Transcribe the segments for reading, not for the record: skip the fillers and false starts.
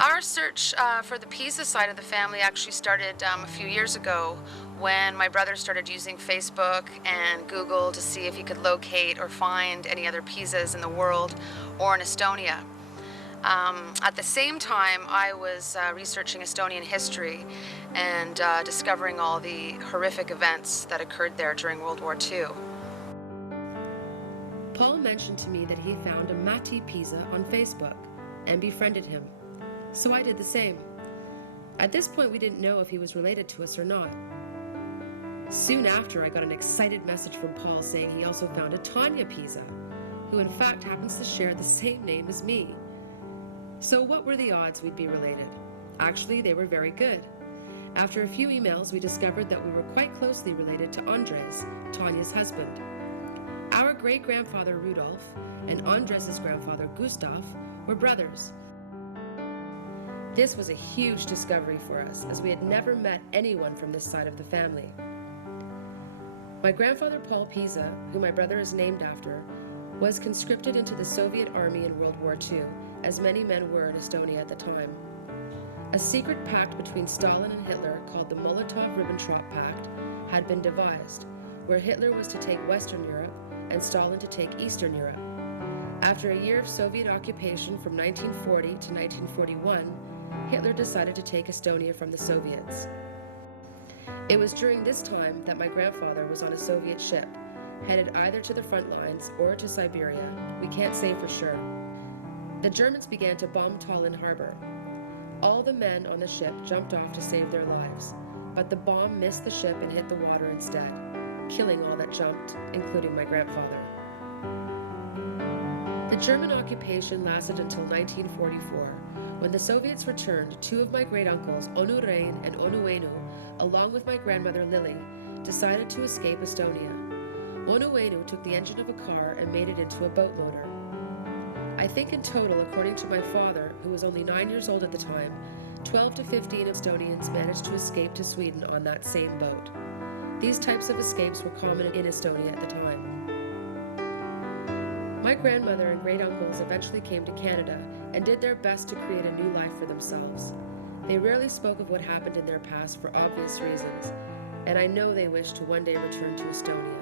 Our search for the Pisa side of the family actually started a few years ago when my brother started using Facebook and Google to see if he could locate or find any other Pisas in the world or in Estonia. At the same time, I was researching Estonian history and discovering all the horrific events that occurred there during World War II. Paul mentioned to me that he found a Tania Pisa on Facebook and befriended him. So I did the same. At this point, we didn't know if he was related to us or not. Soon after, I got an excited message from Paul saying he also found a Tania Pisa, who in fact happens to share the same name as me. So what were the odds we'd be related? Actually, they were very good. After a few emails, we discovered that we were quite closely related to Andres, Tania's husband. Our great-grandfather Rudolf and Andres' grandfather Gustav were brothers. This was a huge discovery for us, as we had never met anyone from this side of the family. My grandfather Paul Pisa, who my brother is named after, was conscripted into the Soviet army in World War II, as many men were in Estonia at the time. A secret pact between Stalin and Hitler, called the Molotov-Ribbentrop Pact, had been devised, where Hitler was to take Western Europe and Stalin to take Eastern Europe. After a year of Soviet occupation from 1940 to 1941, Hitler decided to take Estonia from the Soviets. It was during this time that my grandfather was on a Soviet ship, headed either to the front lines or to Siberia. We can't say for sure. The Germans began to bomb Tallinn harbor. All the men on the ship jumped off to save their lives, but the bomb missed the ship and hit the water instead, killing all that jumped, including my grandfather. The German occupation lasted until 1944, when the Soviets returned. Two of my great-uncles, Onu Rein and Onu Enu, along with my grandmother Lily, decided to escape Estonia. Onu Enu took the engine of a car and made it into a boat motor. I think in total, according to my father, who was only 9 years old at the time, 12 to 15 Estonians managed to escape to Sweden on that same boat. These types of escapes were common in Estonia at the time. My grandmother and great-uncles eventually came to Canada and did their best to create a new life for themselves. They rarely spoke of what happened in their past for obvious reasons, and I know they wished to one day return to Estonia.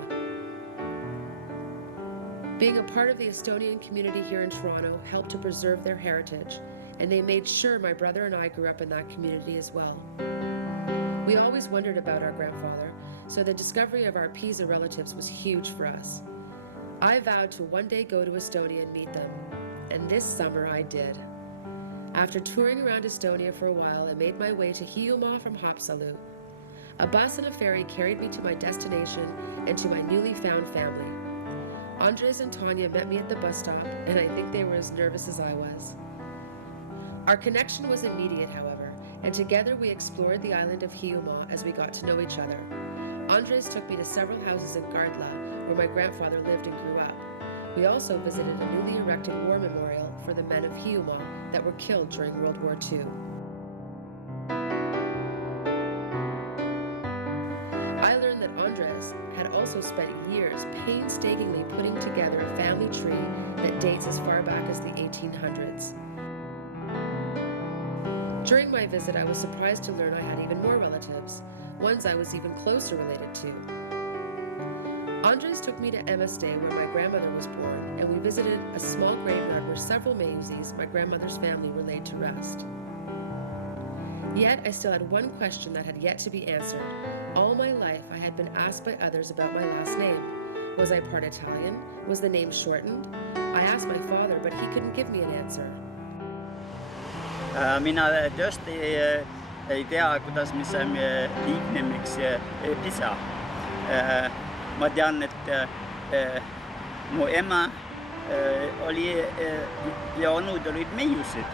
Being a part of the Estonian community here in Toronto helped to preserve their heritage, and they made sure my brother and I grew up in that community as well. We always wondered about our grandfather, so the discovery of our Pisa relatives was huge for us. I vowed to one day go to Estonia and meet them, and this summer I did. After touring around Estonia for a while, I made my way to Hiiumaa from Haapsalu. A bus and a ferry carried me to my destination and to my newly found family. Andres and Tania met me at the bus stop, and I think they were as nervous as I was. Our connection was immediate, however, and together we explored the island of Hiiumaa as we got to know each other. Andres took me to several houses in Gardla, where my grandfather lived and grew up. We also visited a newly erected war memorial for the men of Hiiumaa that were killed during World War II. I learned that Andres had also spent years painstakingly putting together a family tree that dates as far back as the 1800s. During my visit, I was surprised to learn I had even more relatives, ones I was even closer related to. Andres took me to Emestay, where my grandmother was born, and we visited a small graveyard where several Mayusis, my grandmother's family, were laid to rest. Yet, I still had one question that had yet to be answered. All my life, I had been asked by others about my last name. Was I part Italian? Was the name shortened? I asked my father, but he couldn't give me an answer. Mina tõesti ei tea, kuidas me saime liikmeks Pisa. Ma tean, et mu ema oli ja onud olid meiused.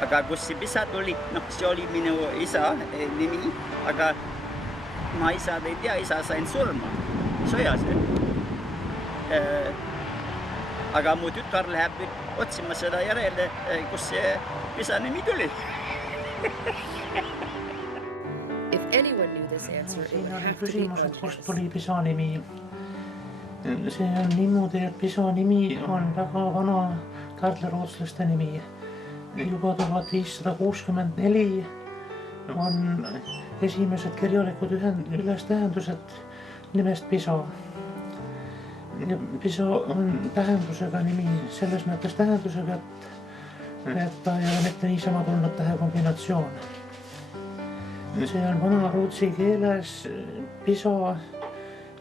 Aga kus see Pisa tuli, see oli minu isa nimi, aga ma isa ei tea, isa sain surma sõjas. Aga mu tütar läheb otsima seda järele, kus see Pisa nimi tuli. If anyone knew this answer, it would have to be Andres. Kust tuli Pisa nimi? See on niimoodi, et Pisa nimi on väga vana tartlarootslaste nimi. juba 1564 on esimesed kirjalikud ülestähendused nimest Pisa. Ja Pisa on tähendusega nimi selles mõttes tähendusega, et ta ei ole mitte niisama tulnud tähekombinatsioon. See on vana rootsi keeles Pisa,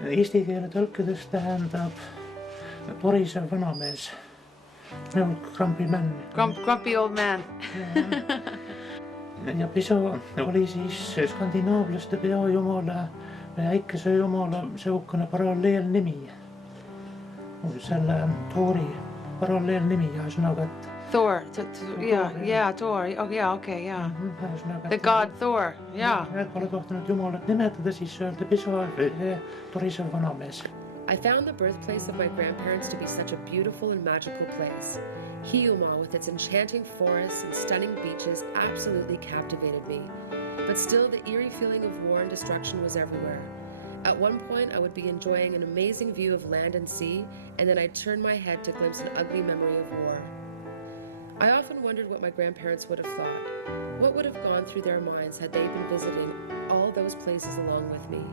eesti keele tõlkides tähendab torisev vanamees. Grumpy man. Grumpy old man. Ja Pisa oli siis skandinaavlaste peajumala või äikese jumala seukene paralleelnimi. Selle Thori paralleelnimi, ühesõnaga, et Thor, Thor, oh yeah, okay, yeah. The god Thor, yeah. Kui oli tohtinud jumalat nimetada, siis öeldi Pisa torisev vanamees. I found the birthplace of my grandparents to be such a beautiful and magical place. Hiiumaa, with its enchanting forests and stunning beaches, absolutely captivated me. But still, the eerie feeling of war and destruction was everywhere. At one point, I would be enjoying an amazing view of land and sea, and then I'd turn my head to glimpse an ugly memory of war. I often wondered what my grandparents would have thought. What would have gone through their minds had they been visiting all those places along with me?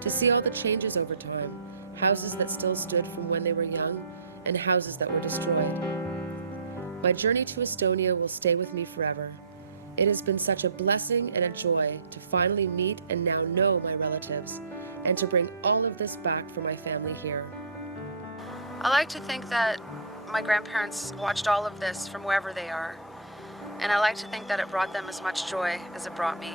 To see all the changes over time, houses that still stood from when they were young, and houses that were destroyed. My journey to Estonia will stay with me forever. It has been such a blessing and a joy to finally meet and now know my relatives, and to bring all of this back for my family here. I like to think that my grandparents watched all of this from wherever they are, and I like to think that it brought them as much joy as it brought me.